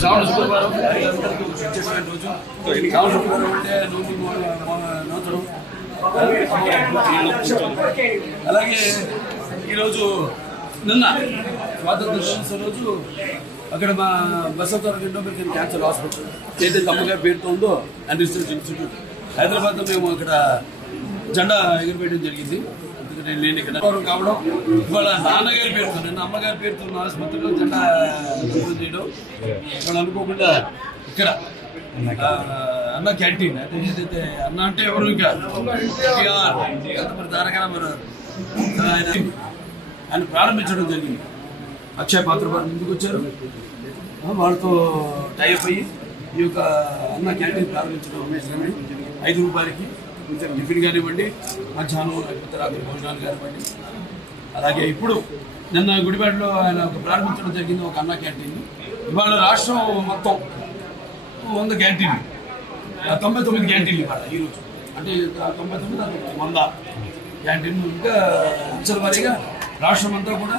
శ్రావణ శుక్రవారం రోజు శ్రావణ శుక్రవారం అంటే నూతనం అలాగే ఈరోజు నిన్న స్వాతంత్ర దినోత్సవ రోజు అక్కడ మా బసవతారక ఇండోమెరికన్ క్యాన్సర్ హాస్పిటల్ ఏదైతే అమ్మగారి పేరుతో ఉందో అండ్ రీసెర్చ్ ఇన్స్టిట్యూట్ హైదరాబాద్లో మేము ఇక్కడ జెండా ఎగురవేయడం జరిగింది. ఎందుకంటే నేను ఇక్కడ కావడం ఇవాళ నాన్నగారి పేరుతో నిన్న అమ్మగారి పేరుతో ఉన్న ఆసుపత్రిలో జెండా చేయడం ఇవాళ అనుకోకుండా ఇక్కడ అన్న క్యాంటీన్ అంటే ఏదైతే అన్న అంటే ఎవరు ఇంకా తారక రామారావు ఆయన ప్రారంభించడం జరిగింది. అక్షయ పాత్ర వారు ముందుకు వచ్చారు, వాళ్ళతో టైప్ అయ్యి ఈ యొక్క అన్న క్యాంటీన్ ప్రారంభించడం ఉమేశ్వరని 5 రూపాయలకి టిఫిన్ కానివ్వండి, మధ్యాహ్నం లేకపోతే రాత్రి భోజనాలు కానివ్వండి. అలాగే ఇప్పుడు నిన్న గుడివాడలో ఆయన ప్రారంభించడం జరిగింది ఒక అన్న క్యాంటీన్. ఇవాళ రాష్ట్రం మొత్తం 100 క్యాంటీన్లు, 99 క్యాంటీన్లు ఇవాళ ఈరోజు అంటే 99 100 క్యాంటీన్లు. ఇంకా అంచెల వారీగా రాష్ట్రం అంతా కూడా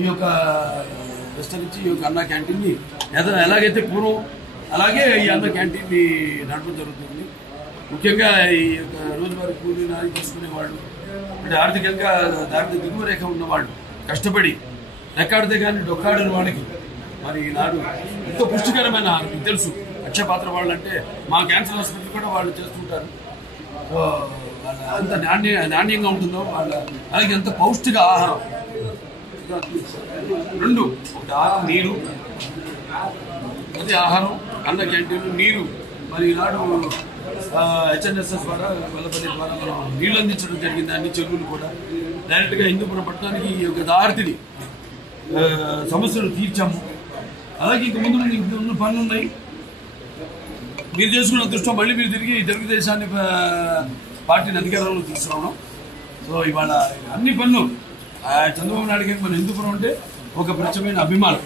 ఈ యొక్క విస్తరించి ఈ యొక్క అన్న క్యాంటీన్ని ఎలాగైతే పూర్వం అలాగే ఈ అన్న క్యాంటీన్ని నడపడం జరుగుతుంది. ముఖ్యంగా ఈ యొక్క రోజువారీ కూలీ నాది చేసుకునే వాళ్ళు అంటే ఆర్థికంగా దారిద్ర్య దిగువ రేఖ ఉన్నవాళ్ళు కష్టపడి రెక్కాడితే కానీ డొక్కాడని వాళ్ళకి మరి ఈనాడు ఎంతో పుష్టికరమైన ఆహారం. మీకు తెలుసు అక్షయ పాత్ర వాళ్ళు అంటే మా క్యాన్సర్ హాస్పిటల్ కూడా వాళ్ళు చేస్తుంటారు. అంత నాణ్యంగా ఉంటుందో వాళ్ళ అలాగే ఎంత పౌష్టిక ఆహారం. 2 ఒకటి ఆహారం, నీరు. అదే ఆహారం అన్న క్యాంటీన్లు నీరు. మరి ఈనాడు హెచ్ఎన్ఎస్ఎస్ ద్వారా వల్లపల్లి ద్వారా మనం నీళ్లు అందించడం జరిగింది. అన్ని చెరువులు కూడా డైరెక్ట్గా హిందూపురం పట్టణానికి ఈ యొక్క దారిని సమస్యలు తీర్చాము. అలాగే ఇంక ముందు ఉన్న పనులు ఉన్నాయి. మీరు చేసుకున్న దృష్ట్యా మళ్ళీ మీరు తిరిగి తెలుగుదేశాన్ని పార్టీని అధికారంలో తీసుకురావడం. సో ఇవాళ అన్ని పనులు చంద్రబాబు నాయుడు గారికి మన హిందూపురం అంటే ఒక ప్రత్యేకమైన అభిమానం.